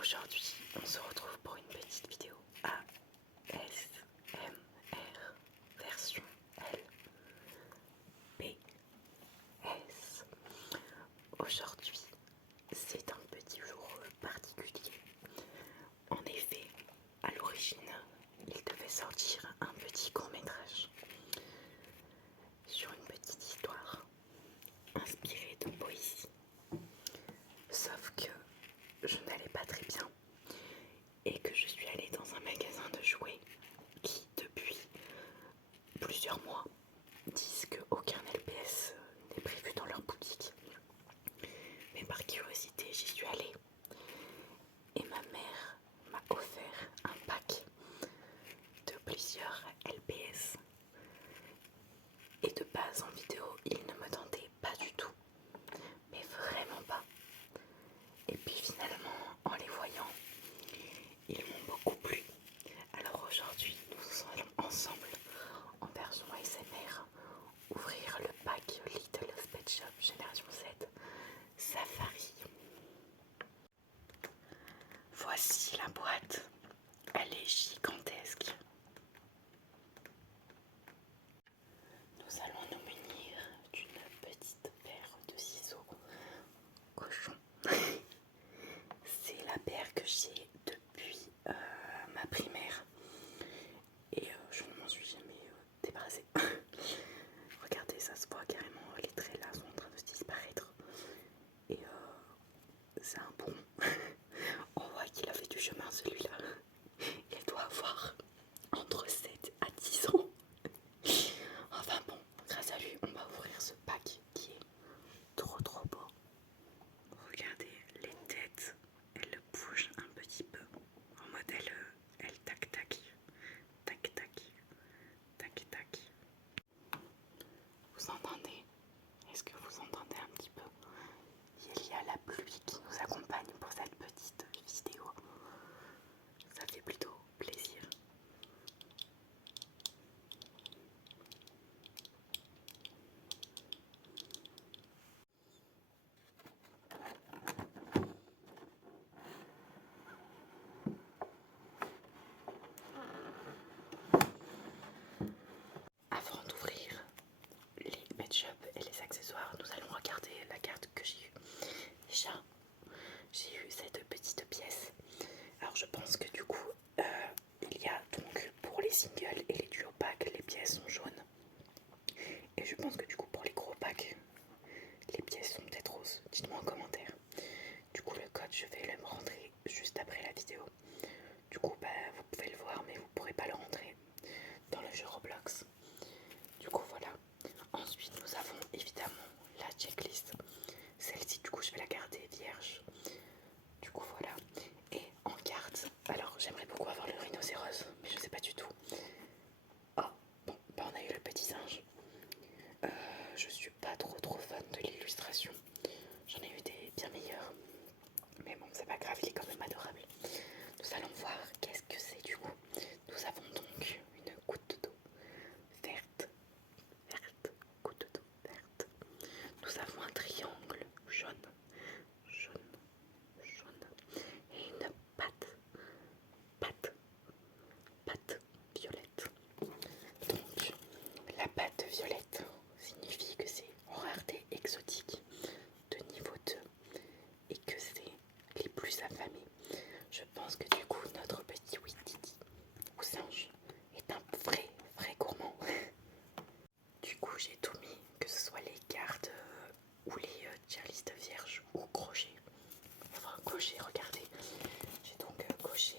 Aujourd'hui, on se retrouve pour une petite vidéo ASMR version LPS. Aujourd'hui, c'est un petit jour particulier. En effet, à l'origine, il devait sortir un petit court-métrage sur une petite histoire inspirée de poésie. Sauf que je n'allais pas très bien et que je suis allée dans un magasin de jouets qui, depuis plusieurs mois, disent qu'aucun LPS n'est prévu dans leur boutique. Mais par curiosité, j'y suis allée et ma mère m'a offert un pack de plusieurs LPS. Et de base en vidéo, il ne me tentait pas du tout, mais vraiment pas. Et puis finalement, en les voyant, ils m'ont beaucoup plu. Alors aujourd'hui, nous allons ensemble, en version ASMR, ouvrir le pack Little Pet Shop Génération 7 Safari. Voici la boîte. Elle est gigantesque. Nous allons nous munir d'une petite paire de ciseaux cochon. C'est la paire que j'ai depuis ma primaire et je ne m'en suis jamais débarrassée. Regardez, ça se voit carrément, les traits là sont en train de disparaître et c'est un bon. On voit qu'il a fait du chemin celui-là. Il doit avoir entre 7 à 10 ans. Enfin bon, grâce à lui, on va ouvrir ce pack qui est trop beau. Regardez, les têtes, elles bougent un petit peu. En mode elles tac tac, tac tac, tac tac. Vous entendez? Est-ce que vous entendez un petit peu? Il y a la pluie qui nous accompagne pour cette petite vidéo. Ça fait plutôt plaisir. Avant d'ouvrir les pet shop et les accessoires, nous allons regarder la carte que j'ai eue. Déjà, j'ai eu cette petite pièce. Alors je pense que du coup, il y a donc pour les singles et les duo packs, les pièces sont jaunes. Et je pense que du coup pour les gros packs, les pièces sont peut-être roses. Dites-moi en commentaire. Du coup le code, je vais le rentrer juste après la vidéo. Du coup, vous pouvez le voir, mais vous pourrez pas le rentrer dans le jeu Roblox. Du coup voilà. Ensuite nous avons évidemment la checklist. Celle-ci du coup je vais la garder vierge. Du coup voilà. Et en carte, alors j'aimerais beaucoup avoir le rhinocéros, mais je sais pas du tout. Oh bon, on a eu le petit singe. Je suis pas trop fan de l'illustration. J'en ai eu des bien meilleurs. Mais bon, c'est pas grave, il est quand même adorable. Nous allons voir qu'est-ce que c'est du coup. Nous avons donc une goutte d'eau verte, goutte d'eau verte. Nous avons un triangle jaune, et une pâte violette. Donc la pâte violette signifie que c'est en rareté exotique de niveau 2 et que c'est les plus affamés. Je pense que du coup notre petit Wititi ou singe est un vrai gourmand. Du coup j'ai tout mis, que ce soit les cartes ou les cheerlistes vierges ou crochet. Enfin crochet, regardez. J'ai donc coché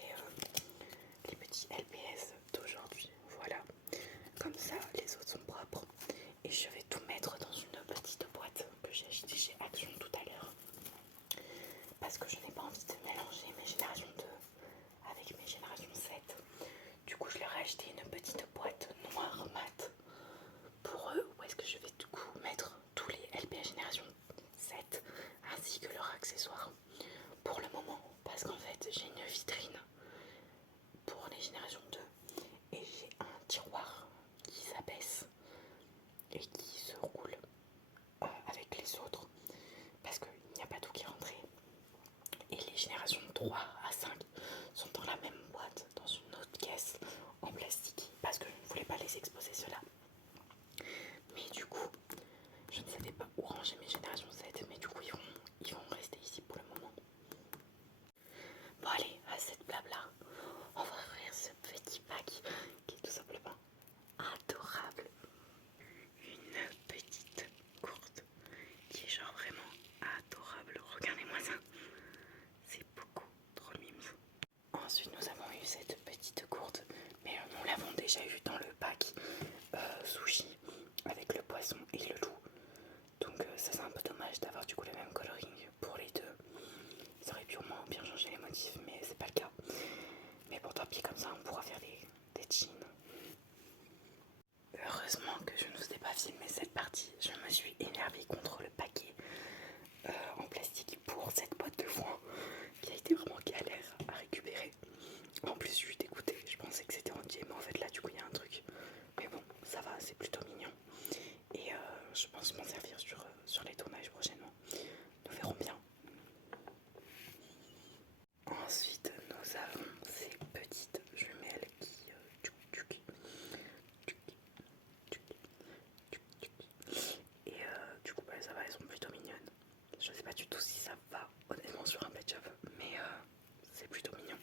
les petits LPS d'aujourd'hui. Voilà. Comme ça les autres sont propres. Et je vais tout mettre dans une petite boîte que j'ai achetée chez Action tout à l'heure. Parce que je n'ai pas envie de mélanger mes générations 2 avec mes générations 7. Du coup je leur ai acheté une petite boîte noire mat pour eux, où est-ce que je vais du coup mettre tous les LPS génération 7 ainsi que leurs accessoires pour le moment, parce qu'en fait j'ai une vitrine pour les générations 2 et j'ai un tiroir qui s'abaisse et qui se roule avec les autres parce qu'il n'y a pas tout qui est rentré. Et les générations 3 à ou ranger mes générations 7, mais du coup ils vont rester ici pour le moment. Bon allez, à cette blabla, on va ouvrir ce petit pack qui est tout simplement adorable. Une petite gourde qui est genre vraiment adorable. Regardez-moi ça, c'est beaucoup trop mimes. Ensuite nous avons eu cette petite gourde, mais nous l'avons déjà eu dans le pack sushi avec le poisson et le loup. Donc ça c'est un peu dommage d'avoir du coup le même coloring pour les deux. Ils auraient pu au moins bien changer les motifs, mais c'est pas le cas. Mais pour tant pis, comme ça on pourra faire des jeans. Heureusement que je ne vous ai pas filmé cette partie. Je me suis énervée contre le paquet en plastique pour cette boîte de foin qui a été vraiment galère à récupérer. En plus je suis dégoûtée, je pensais que c'était entier, mais en fait là du coup il y a un truc. Mais bon, ça va, c'est plutôt mignon. Et je pense m'en servir sur les tournages prochainement. Nous verrons bien. Ensuite, nous avons ces petites jumelles qui et du coup ça va, elles sont plutôt mignonnes. Je sais pas du tout si ça va honnêtement sur un pet shop, mais c'est plutôt mignon.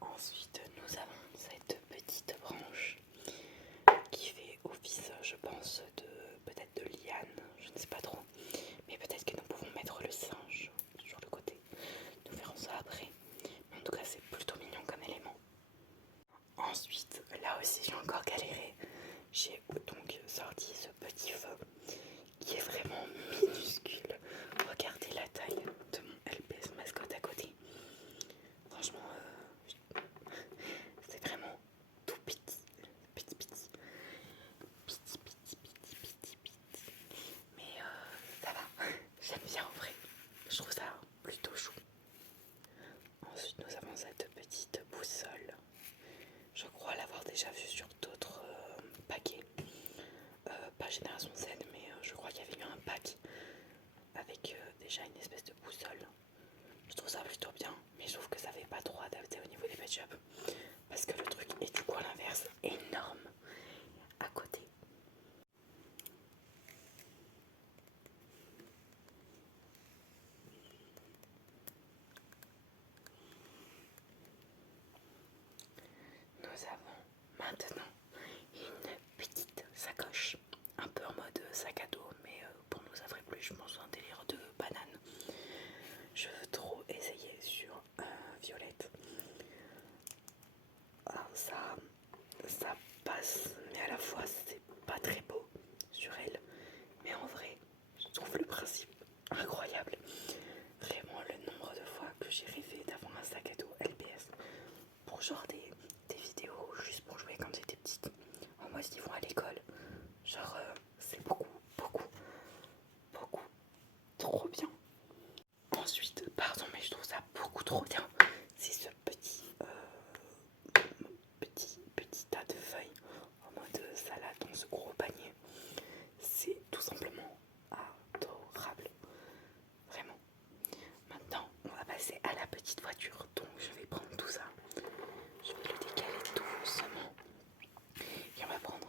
Ensuite, nous avons cette petite branche qui fait office, je pense, de peut-être de liane, je ne sais pas trop, mais peut-être que nous pouvons mettre le singe sur le côté. Nous verrons ça après. Mais en tout cas, c'est plutôt mignon comme élément. Ensuite, là aussi, j'ai encore galéré. J'ai donc sorti ce petit feu qui est vraiment minuscule. Regardez la taille de mon LPS mascotte à côté. Franchement, c'est vraiment tout petit. Petit, petit. Petit, petit, petit, petit, petit. Mais ça va. J'aime bien en vrai. Je trouve ça plutôt chou. Ensuite, nous avons cette petite boussole. Je crois l'avoir déjà vue sur d'autres paquets. Pas Génération Z, mais je crois qu'il y avait eu un pack avec déjà une espèce de boussole. Je trouve ça plutôt bien, mais je trouve que ça fait pas trop adapté au niveau des pet shops. Parce que le truc est du coup à l'inverse énorme à côté. Nous avons maintenant une petite sacoche, un peu en mode sac à dos, mais pour nous ça ferait plus, je pense, un délire de banane. Je veux trop essayer sur Violette. Alors ça passe, mais à la fois c'est pas très beau sur elle. Mais en vrai, je trouve le principe incroyable. Vraiment le nombre de fois que j'ai rêvé d'avoir un sac à dos LPS pour genre des vidéos juste pour jouer quand j'étais petite. En mode ils vont à l'école. Genre c'est beaucoup, beaucoup, beaucoup trop bien. Ensuite, pardon mais je trouve ça beaucoup trop bien. C'est ce petit tas de feuilles en mode salade dans ce gros panier. C'est tout simplement adorable. Vraiment. Maintenant, on va passer à la petite voiture. Donc, je vais prendre tout ça. Je vais le décaler doucement. Et on va prendre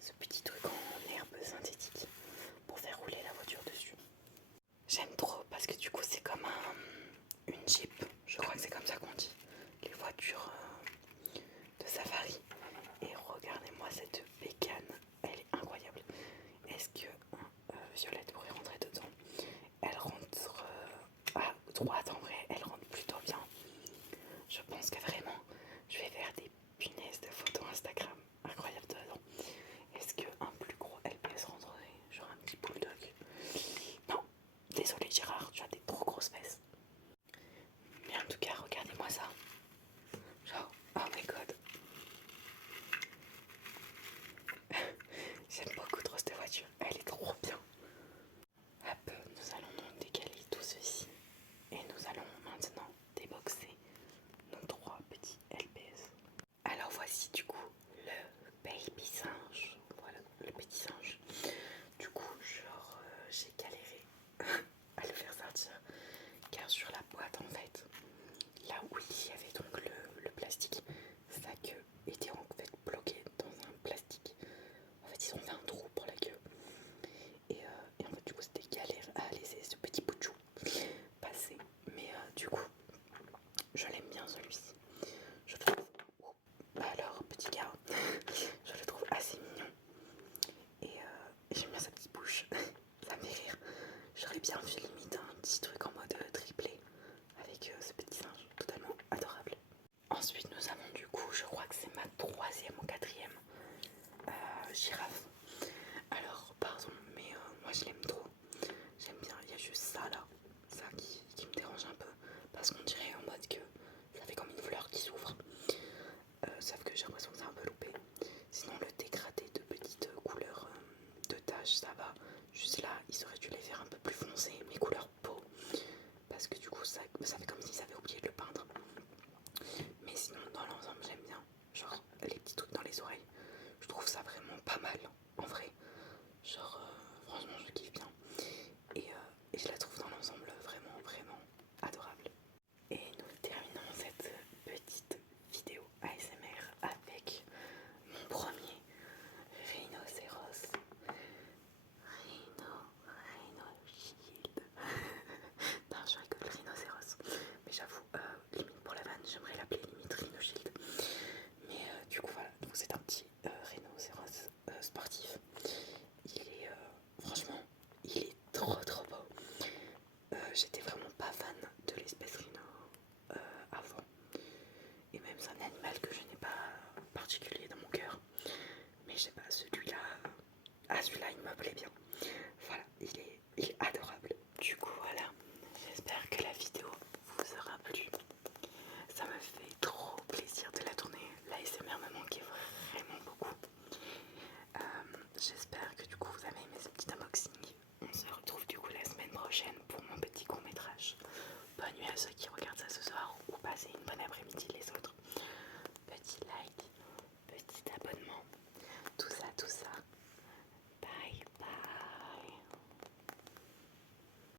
ce petit truc en herbe synthétique pour faire rouler la voiture dessus. J'aime trop parce que du coup, c'est comme une Jeep. Je crois que c'est comme ça qu'on dit. Les voitures de safari. Et regardez-moi cette bécane. Elle est incroyable. Est-ce que Violette pourrait rentrer dedans? Elle rentre à droite en vrai, elle rentre plutôt bien. Je pense que vraiment, je vais faire des punaises de photos Instagram incroyables dedans. Est-ce qu'un plus gros LPS rentrerait? Genre un petit bulldog? Non, désolé Gérard, tu as des trop grosses fesses. Mais en tout cas, regardez-moi ça. Genre, oh my god. J'aime beaucoup trop cette voiture, elle est trop bien. Hop, nous allons donc décaler tout ceci et nous allons maintenant déboxer nos trois petits LPS. Alors voici du coup le baby singe, voilà le petit singe. Du coup genre j'ai galéré à le bouche. Ça me fait rire. J'aurais bien vu limite un petit truc en mode triplé avec ce petit singe totalement adorable. Ensuite nous avons du coup, je crois que c'est ma troisième ou quatrième girafe. Alors pardon mais moi je l'aime trop. J'aime bien, il y a juste ça là, ça qui me dérange un peu. Parce qu'on dirait en mode que ça fait comme une fleur qui s'ouvre. Sauf que j'ai l'impression que c'est un peu loupé. Sinon le dégradé de petites couleurs de taches ça va. Juste là ils auraient dû les faire un peu plus foncés, mes couleurs peau. Parce que du coup ça fait comme s'ils avaient oublié de le peindre. Mais sinon dans l'ensemble j'aime bien. Genre les petits trucs dans les oreilles. Je trouve ça vraiment pas mal en vrai. Genre franchement je kiffe bien. Et je la trouve dans l'ensemble vraiment vraiment adorable. Et nous terminons cette petite vidéo ASMR avec mon premier rhinocéros. Rhino Shield. Non, je rigole, rhinocéros. Mais j'avoue, limite pour la vanne, j'aimerais l'appeler limite Rhino Shield. Mais du coup, voilà, donc c'est un petit rhinocéros sportif. Il est, franchement, il est trop trop beau. J'étais vraiment pas fan de l'espèce rhino avant. Et même c'est un animal que je n'ai pas particulier dans mon cœur. Mais je sais pas, celui-là, celui-là il me plaît bien. Voilà, il est adorable. Du coup voilà, j'espère que la vidéo vous aura plu. Ça me fait trop plaisir de la tourner. La SMR me manquait vraiment beaucoup. J'espère que du coup vous avez aimé ce petit unboxing. On se retrouve du coup la semaine prochaine pour mon petit court métrage. Bonne nuit à ceux qui regardent ça ce soir ou passez une bonne après-midi les autres.